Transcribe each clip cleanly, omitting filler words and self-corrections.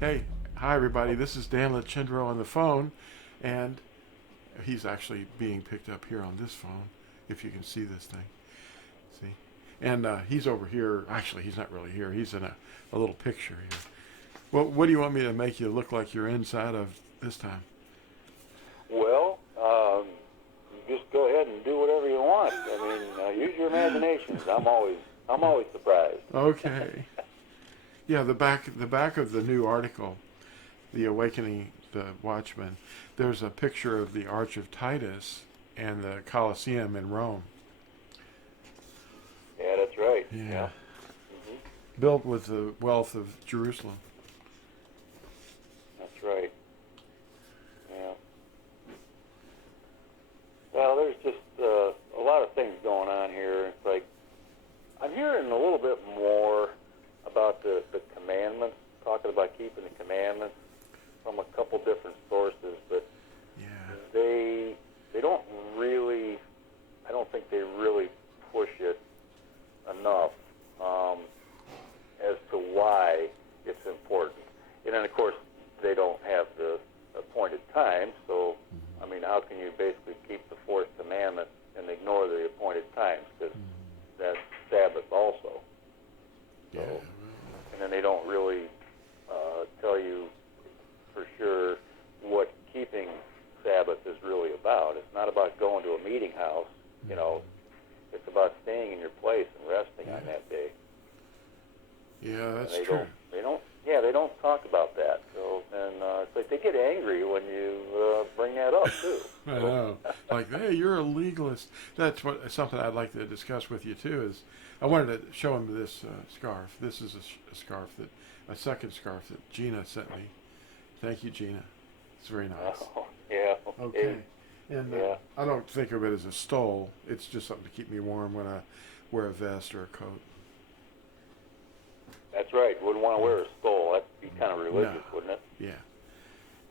Hey, hi everybody. This is Dan Lachendro on the phone, and he's actually being picked up here on this phone, if you can see this thing. See? And he's over here. Actually, he's not really here. He's in a little picture here. Well, what do you want me to make you look like you're inside of this time? Well, just go ahead and do whatever you want. I mean, use your imaginations. I'm always surprised. Okay. Yeah, the back of the new article, The Awakening, the Watchmen, there's a picture of the Arch of Titus and the Colosseum in Rome. Yeah, that's right. Yeah. Mm-hmm. Built with the wealth of Jerusalem. That's right. Yeah. Well, there's just a lot of things going on here. It's like I'm hearing a little bit more about the commandments, talking about keeping the commandments from a couple different sources, but Yeah. they don't really, I don't think they really push it enough as to why it's important. And then, of course, they don't have the appointed time, so, I mean, how can you basically keep the fourth commandment and ignore the appointed times? Because that's Sabbath also. Yeah. So, and then they don't really tell you for sure what keeping Sabbath is really about. It's not about going to a meeting house, you know. It's about staying in your place and resting on that day. Yeah, that's and true. They don't talk about that. So, and it's like they get angry when you bring that up too. I know. Like, hey, you're a legalist. That's something I'd like to discuss with you too. Is I wanted to show him this scarf. This is a scarf a second scarf that Gina sent me. Thank you, Gina. It's very nice. Oh, yeah. Okay. And Yeah. I don't think of it as a stole. It's just something to keep me warm when I wear a vest or a coat. That's right. Wouldn't want to wear a stole. That'd be kind of religious, No. wouldn't it? Yeah.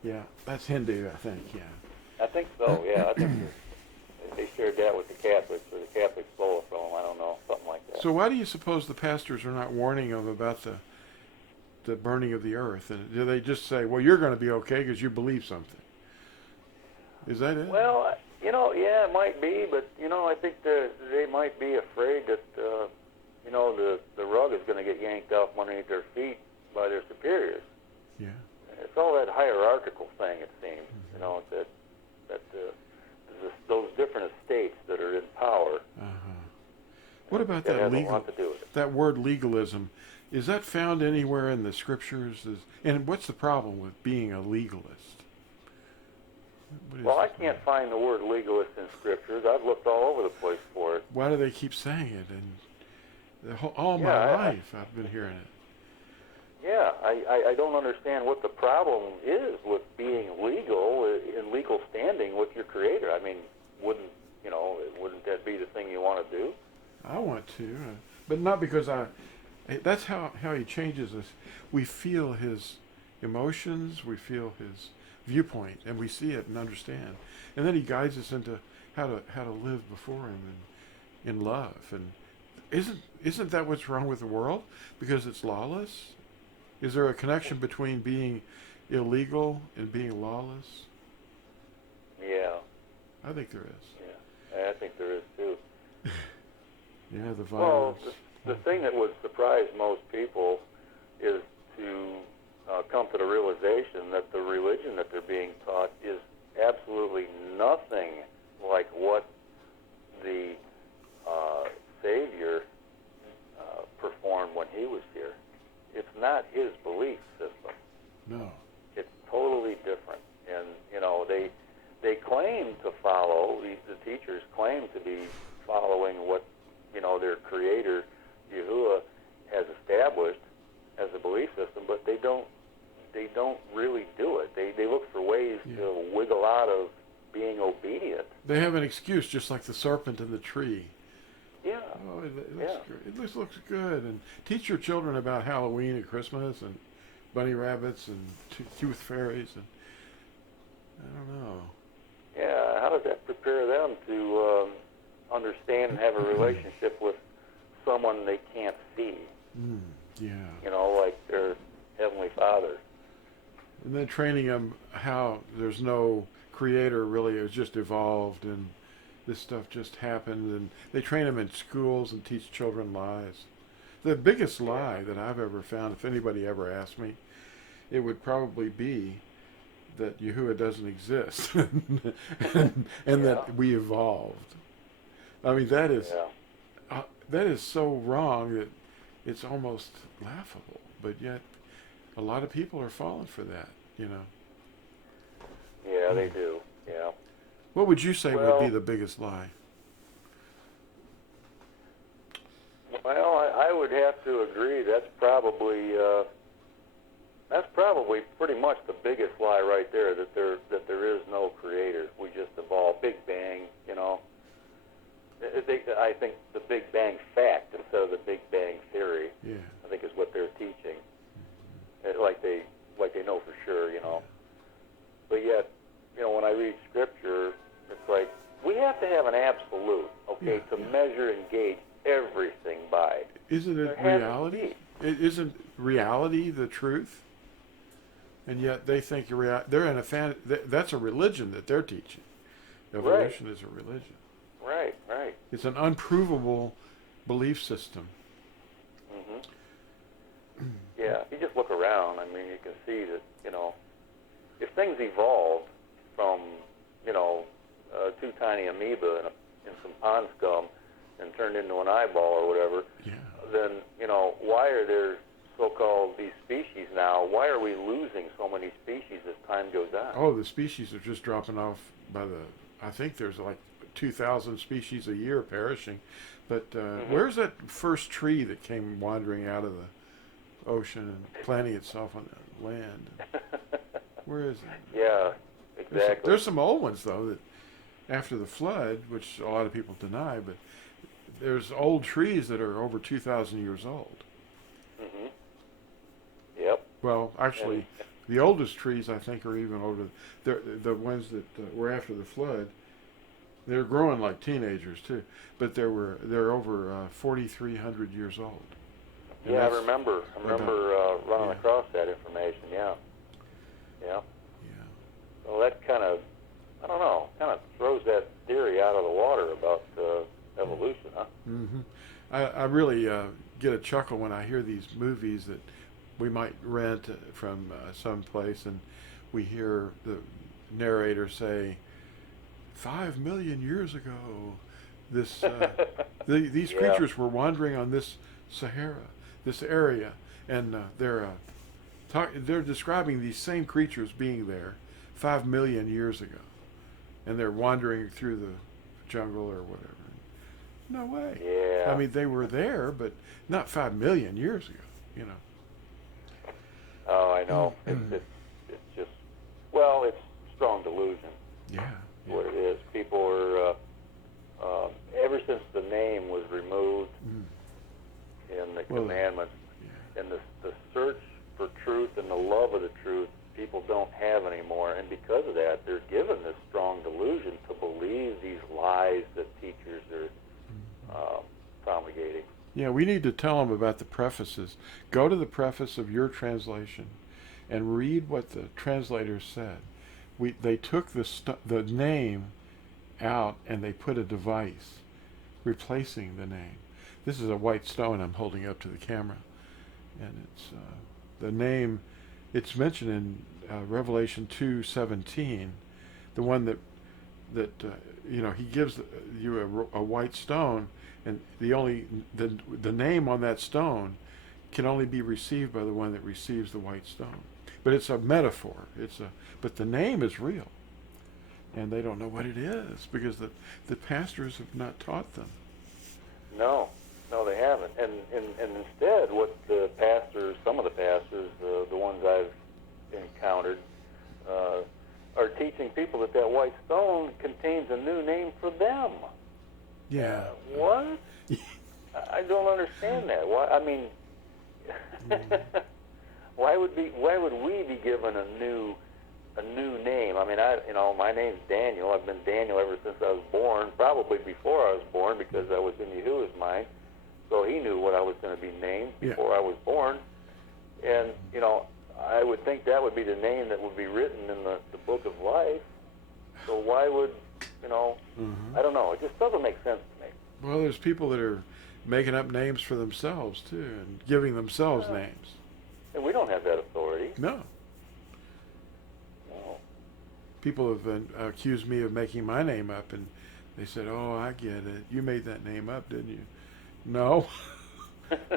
Yeah. That's Hindu, I think. Yeah. I think so. Yeah, I think they shared that with the Catholics, or the Catholics stole it from them. I don't know, something like that. So why do you suppose the pastors are not warning them about the burning of the earth? And do they just say, well, you're going to be okay because you believe something? Is that it? Well, yeah, it might be, but, I think they might be afraid that, the rug is going to get yanked off underneath their feet by their superiors. Yeah. It's all that hierarchical thing, it seems, those different estates that are in power. Uh-huh. What about that that has a lot to do with it. that word legalism? Is that found anywhere in the scriptures? And what's the problem with being a legalist? Well, I can't find the word legalist in scriptures. I've looked all over the place for it. Why do they keep saying it? And all my life I've been hearing it. Yeah, I don't understand what the problem is with being legal, in legal standing with your Creator. I mean, wouldn't that be the thing you want to do? I want to, but not because that's how he changes us. We feel his emotions, we feel his viewpoint, and we see it and understand. And then he guides us into how to live before him and in love. And isn't that what's wrong with the world? Because it's lawless? Is there a connection between being illegal and being lawless? Yeah. I think there is. Yeah, I think there is too. Yeah, the Well, violence. the thing that would surprise most people is to come to the realization that the religion that they're being taught is absolutely nothing like what the Savior performed when he was here. It's not his belief system. No. It's totally different. And, they claim to follow, the teachers claim to be following what, their Creator, Yahuwah, has established as a belief system, but they don't really do it. They look for ways to wiggle out of being obedient. They have an excuse, just like the serpent in the tree. Yeah. Oh, it looks good. And teach your children about Halloween and Christmas and bunny rabbits and tooth fairies. And I don't know. Yeah, how does that prepare them to understand and have a relationship with someone they can't see? Yeah. Like their Heavenly Father. And then training them how there's no creator really, it was just evolved and this stuff just happened. And they train them in schools and teach children lies. The biggest lie that I've ever found, if anybody ever asked me, it would probably be that Yahuwah doesn't exist and that we evolved. I mean, that is so wrong that it's almost laughable. But yet, a lot of people are falling for that, you know. Yeah, they do. Yeah. What would you say would be the biggest lie? Well, I would have to agree. That's probably pretty much the biggest lie right there. That there is no creator. We just evolved. Big Bang, you know. I think the Big Bang fact instead of the Big Bang theory. Yeah. I think is what they're teaching. Like they know for sure, you know. But yet, you know, when I read scripture, it's like we have to have an absolute, okay, to measure and gauge everything by. Isn't it reality? Isn't reality the truth? And yet they think they're in that's a religion that they're teaching. Evolution is a religion. Right. It's an unprovable belief system. Mm-hmm. Yeah, you just look around. I mean, you can see that, you know, if things evolved from, you know, two tiny amoeba in some pond scum and turned into an eyeball or whatever, then, you know, why are there so-called these species now? Why are we losing so many species as time goes on? Oh, the species are just dropping off I think there's like 2,000 species a year perishing. But where's that first tree that came wandering out of the ocean and planting itself on the land? Where is it? Yeah, exactly. There's some old ones, though, that after the flood, which a lot of people deny, but there's old trees that are over 2,000 years old. Mm-hmm. Yep. Well, actually, the oldest trees, I think, are even older. The ones that were after the flood, they're growing like teenagers, too. But they're over 4,300 years old. And yeah, I remember running across that information, yeah. Well, that kind of, I don't know, kind of throws that theory out of the water about evolution, huh? Mm-hmm. I really get a chuckle when I hear these movies that we might rent from some place, and we hear the narrator say, 5 million years ago, these creatures were wandering on this Sahara, this area, and they're describing these same creatures being there 5 million years ago, and they're wandering through the jungle or whatever. No way. Yeah. I mean, they were there, but not 5 million years ago, you know. Oh, I know. It's just, well, it's strong delusion. Yeah. What it is. People are, ever since the name was removed in the commandments, and the search for truth and the love of the truth, people don't have anymore. And because of that, they're given this strong delusion to believe these lies that teachers are promulgating. Yeah, we need to tell them about the prefaces. Go to the preface of your translation and read what the translators said. They took the name out and they put a device replacing the name. This is a white stone I'm holding up to the camera, and it's the name. It's mentioned in Revelation 2:17, the one that you know, he gives you a white stone, and the name on that stone can only be received by the one that receives the white stone. But it's a metaphor. But the name is real, and they don't know what it is because the pastors have not taught them. No, they haven't. And instead, what the pastors, some of the pastors, the ones I've encountered, are teaching people that white stone contains a new name for them. Yeah. What? I don't understand that. Why? I mean, why would we be given a new name? I mean, my name's Daniel. I've been Daniel ever since I was born. Probably before I was born, because I was in Yahuwah's mind. So he knew what I was going to be named before I was born. And I would think that would be the name that would be written in the book of life. So why would, I don't know. It just doesn't make sense to me. Well, there's people that are making up names for themselves, too, and giving themselves names. And we don't have that authority. No. No. People have accused me of making my name up, and they said, "Oh, I get it. You made that name up, didn't you?" No.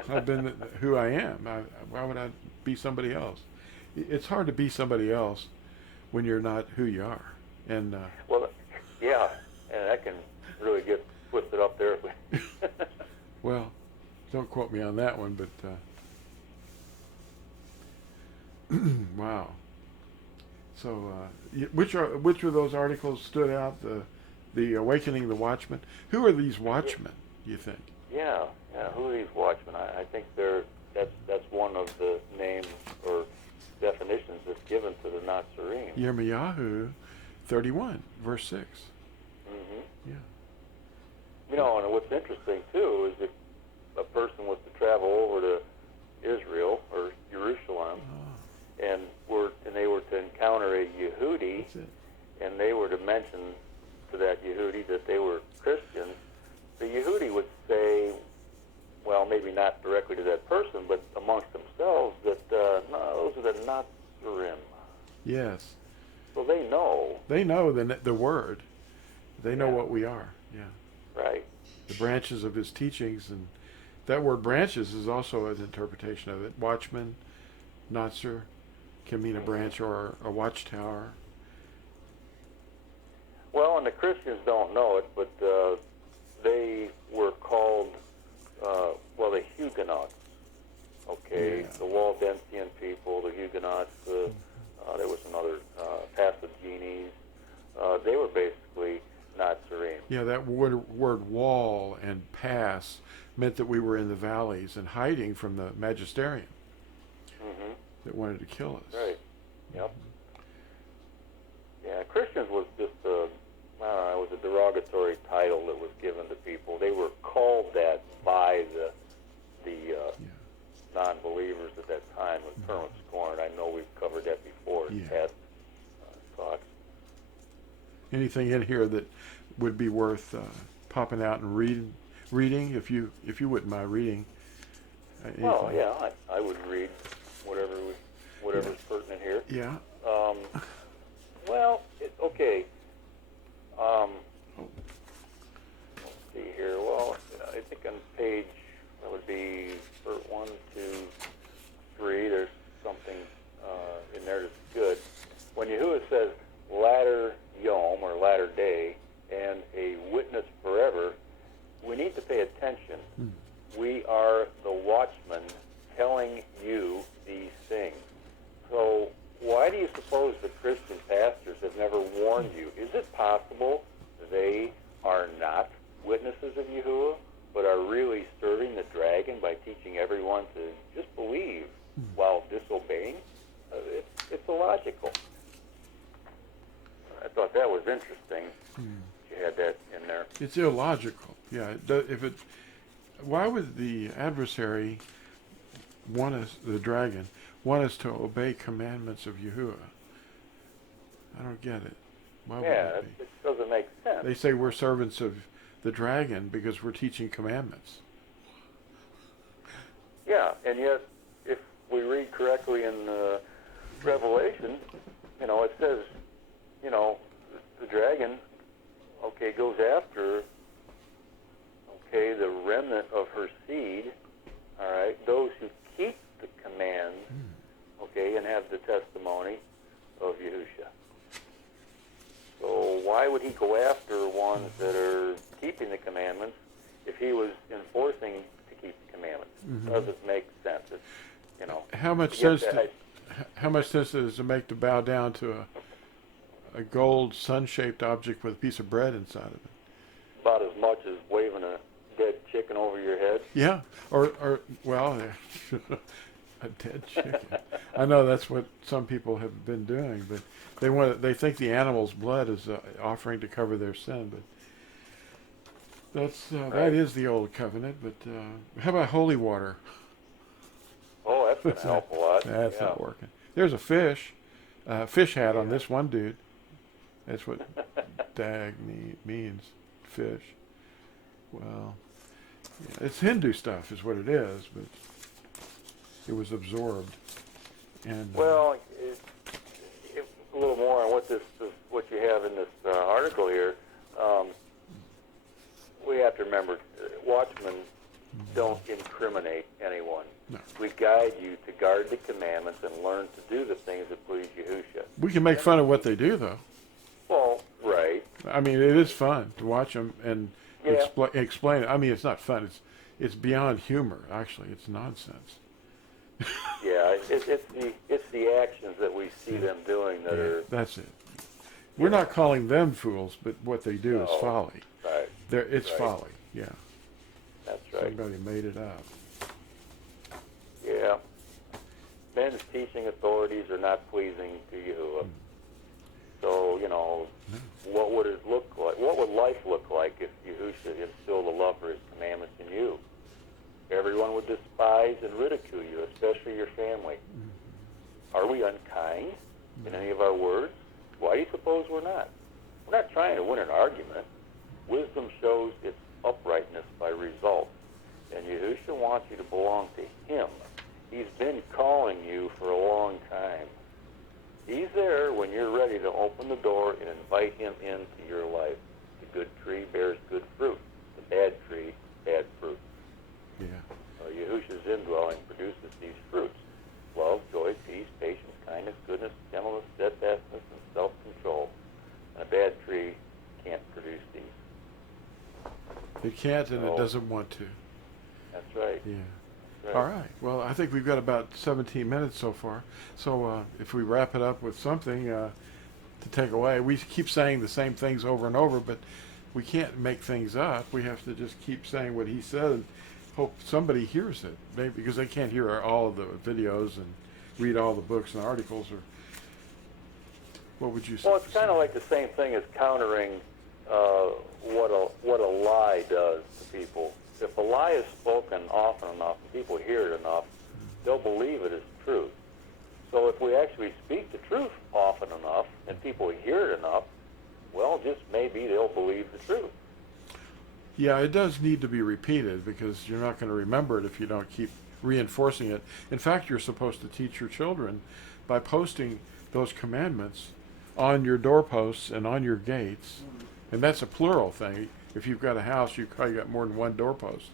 I've been who I am. Why would I be somebody else? It's hard to be somebody else when you're not who you are. And well, yeah, and that can really get twisted up there. well, don't quote me on that one, but wow. So, which of those articles stood out? The Awakening the Watchmen. Who are these Watchmen? You think? Yeah. Who are these Watchmen? I think that's one of the names or definitions that's given to the Natsarim. Yirmiyahu 31, verse 6. Mm-hmm. Yeah. And what's interesting too is if a person was to travel over to Israel or Jerusalem, and they were to encounter a Yehudi, and they were to mention to that Yehudi that they were Christians, the Yehudi would say, well, maybe not directly to that person, but amongst themselves, that no, those are the Natsarim. Yes. So they know. They know the word. They know what we are. Yeah. Right. The branches of his teachings, and that word branches is also an interpretation of it. Watchman, Natsar, can mean a branch or a watchtower. Well, and the Christians don't know it, but they were called, the Huguenots. Okay, Yeah. the Waldensian people, the Huguenots. There was another Passagenes. They were basically Natsarim. Yeah, that word wall and pass meant that we were in the valleys and hiding from the magisterium that wanted to kill us. Right. Yep. Yeah, Christians was just it was a derogatory title that was given to people. They were called that by the non-believers at that time with term of scorn. I know we've covered that before in past talks. Anything in here that would be worth popping out and reading, if you wouldn't mind reading? Well, yeah, I would read whatever's pertinent here. Yeah. Okay. Let's see here. Well, I think on page, that would be 1, 2, 3, there's something in there that's good. When Yahuwah says latter yom, or latter day, and a witness forever, we need to pay attention. We are the watchmen telling you these things. So why do you suppose the Christian pastors have never warned you? Is it possible they are not witnesses of Yahuwah, but are really serving the dragon by teaching everyone to just believe while disobeying? It's illogical. I thought that was interesting. You had that in there. It's illogical. Yeah. Why would the adversary the dragon, want us to obey commandments of Yahuwah? I don't get it. Why would that be? It doesn't make sense. They say we're servants of the dragon because we're teaching commandments. Yeah, and yet, if we read correctly in Revelation, it says, the dragon, goes after, the remnant of her seed, all right, those who keep the commands, and have the testimony of Yahusha. So why would he go after ones that are keeping the commandments if he was enforcing to keep the commandments? Doesn't make sense. It's, How much sense does it make to bow down to a gold sun-shaped object with a piece of bread inside of it? About as much as waving a dead chicken over your head. Yeah, or a dead chicken. I know that's what some people have been doing, but they think the animal's blood is offering to cover their sin. But that is the old covenant. But how about holy water? Oh, that's going to help a lot. That's yeah. not working. There's a fish hat on this one dude. That's what dag means, fish. Well, yeah, it's Hindu stuff is what it is, but it was absorbed. And Well, a little more on what you have in this article here. We have to remember, Watchmen don't incriminate anyone. No. We guide you to guard the commandments and learn to do the things that please Yahusha. we can make fun of what they do, though. Well, right. I mean, it is fun to watch them and Yeah. explain it. I mean, it's not fun. It's beyond humor. Actually, it's nonsense. Yeah, it's the actions that we see them doing that are That's it. We're not calling them fools, but what they do is No. folly. right. It's Right. folly. Yeah. That's right. Somebody made it up. Yeah. Men's teaching authorities are not pleasing to Yahuwah. So, what would it look like? What would life look like if Yahusha instilled a love for his commandments in you? Everyone would despise and ridicule you, especially your family. Are we unkind in any of our words? Why do you suppose we're not? We're not trying to win an argument. Wisdom shows its uprightness by results. And Yahusha wants you to belong to him. He's been calling you for a long time. He's there when you're ready to open the door and invite him into your life. The good tree bears good fruit. The bad tree, bad fruit. Yeah. Yahusha's indwelling produces these fruits: love, joy, peace, patience, kindness, goodness, gentleness, steadfastness, and self-control. And a bad tree can't produce these. It can't, and it So- doesn't want to. That's right. Yeah. Right. All right. Well, I think we've got about 17 minutes so far. So if we wrap it up with something to take away, we keep saying the same things over and over, but we can't make things up. We have to just keep saying what he said and hope somebody hears it, maybe because they can't hear all of the videos and read all the books and articles. Or what would you say? Well, it's kind of like the same thing as countering what a lie does to people. If a lie is spoken often enough and people hear it enough, they'll believe it as truth. So if we actually speak the truth often enough and people hear it enough, well, just maybe they'll believe the truth. Yeah, it does need to be repeated because you're not going to remember it if you don't keep reinforcing it. In fact, you're supposed to teach your children by posting those commandments on your doorposts and on your gates. And that's a plural thing. If you've got a house, you've probably got more than one doorpost.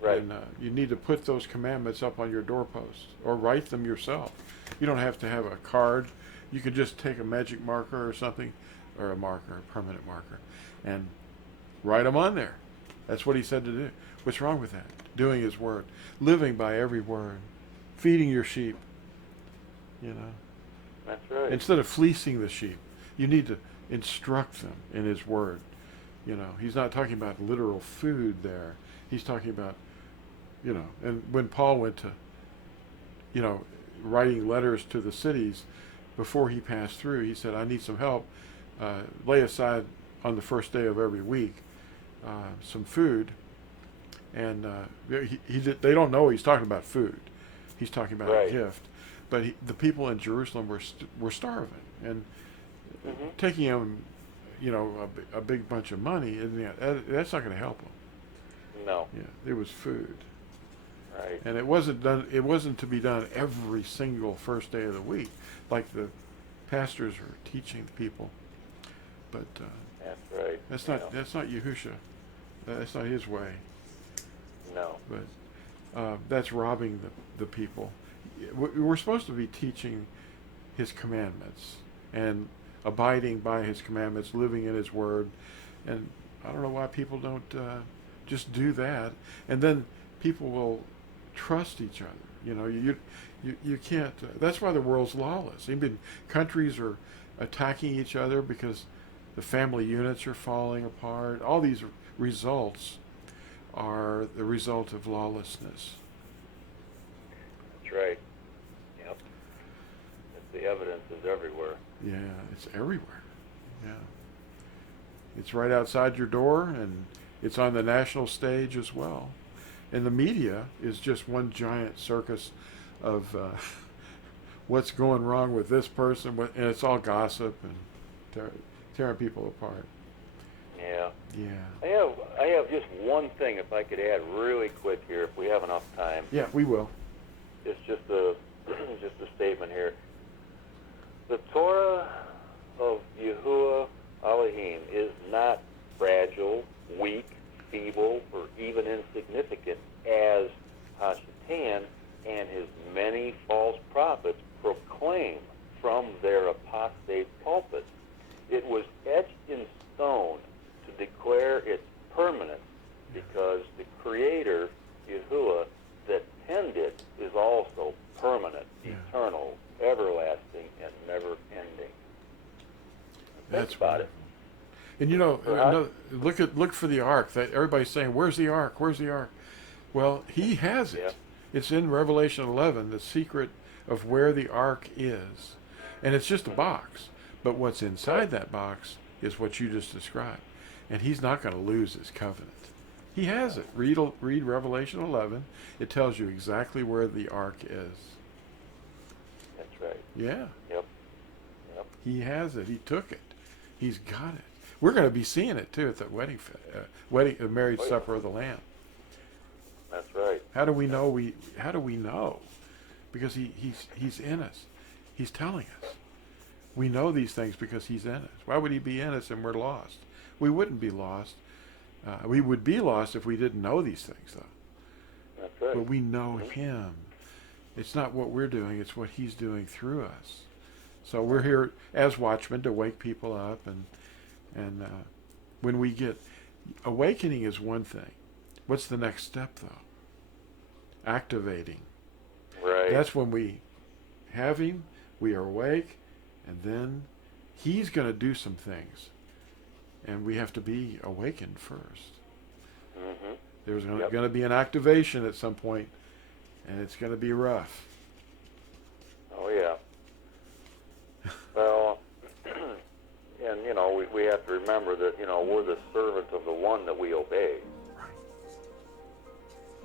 Right. And you need to put those commandments up on your doorposts or write them yourself. You don't have to have a card. You could just take a magic marker or something, or a permanent marker, and write them on there. That's what he said to do. What's wrong with that? Doing his word, living by every word, feeding your sheep. That's right. Instead of fleecing the sheep, you need to instruct them in his word. He's not talking about literal food there. He's talking about, and when Paul went to, writing letters to the cities before he passed through, he said, I need some help. Lay aside on the first day of every week some food. And they don't know he's talking about food. He's talking about Right. a gift. But the people in Jerusalem were starving. And taking them, a big bunch of money, that's not going to help them. No. Yeah, it was food. Right. And it wasn't to be done every single first day of the week, like the pastors are teaching people. But That's right. that's not Yahusha. That's not his way. No. But that's robbing the people. We're supposed to be teaching his commandments and abiding by his commandments, living in his word. And I don't know why people don't just do that. And then people will trust each other. You can't. That's why the world's lawless. Even countries are attacking each other because the family units are falling apart. All these results are the result of lawlessness. That's right. Yep. The evidence is everywhere. Yeah, it's everywhere. Yeah. It's right outside your door, and it's on the national stage as well. And the media is just one giant circus what's going wrong with this person, and it's all gossip and tearing people apart. Yeah. Yeah. I have just one thing, if I could add really quick here, if we have enough time. Yeah, we will. It's just a just a statement here. The Torah of Yahuwah Elohim is not fragile, weak, feeble, or even insignificant as Hashatan and his many false prophets proclaim from their apostate pulpits. It was etched in stone to declare its permanence, because the Creator, Yahuwah, that penned it is also permanent, eternal, everlasting, and never-ending. That's about it. And you know, look for the ark. That everybody's saying, "Where's the ark? Where's the ark?" Well, he has it. Yeah. It's in Revelation 11, the secret of where the ark is, and it's just a box. But what's inside that box is what you just described, and he's not going to lose his covenant. He has it. Read Revelation 11. It tells you exactly where the ark is. That's right. Yeah. Yep. He has it. He took it. He's got it. We're going to be seeing it too at the marriage supper of the Lamb. That's right. How do we know? How do we know? Because he's in us. He's telling us. We know these things because he's in us. Why would he be in us and we're lost? We wouldn't be lost. We would be lost if we didn't know these things, though. That's right. But we know him. It's not what we're doing, it's what he's doing through us. So we're here as watchmen to wake people up, and when we get awakening is one thing. What's the next step, though? Activating. Right. That's when we have him, we are awake, and then he's going to do some things. And we have to be awakened first. Mm-hmm. There's going to be an activation at some point, and it's going to be rough. Oh, yeah. Well, and, you know, we have to remember that, you know, we're the servants of the one that we obey. Right.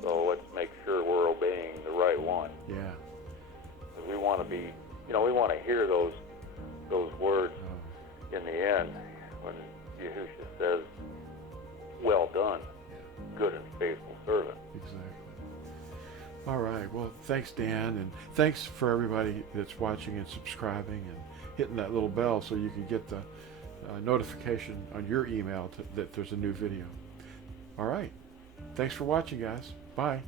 So let's make sure we're obeying the right one. Yeah. Because we want to be, you know, we want to hear those words in the end when Yahusha says, "Well done, good and faithful servant." Exactly. All right. Well, thanks, Dan, and thanks for everybody that's watching and subscribing and hitting that little bell so you can get the notification on your email that there's a new video. All right. Thanks for watching, guys. Bye.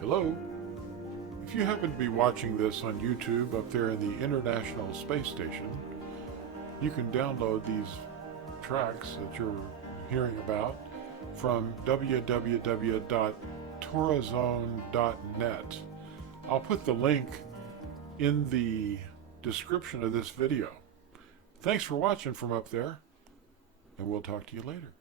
Hello. If you happen to be watching this on YouTube up there in the International Space Station, you can download these tracks that you're hearing about from www.torazone.net. I'll put the link in the description of this video. Thanks for watching from up there, and we'll talk to you later.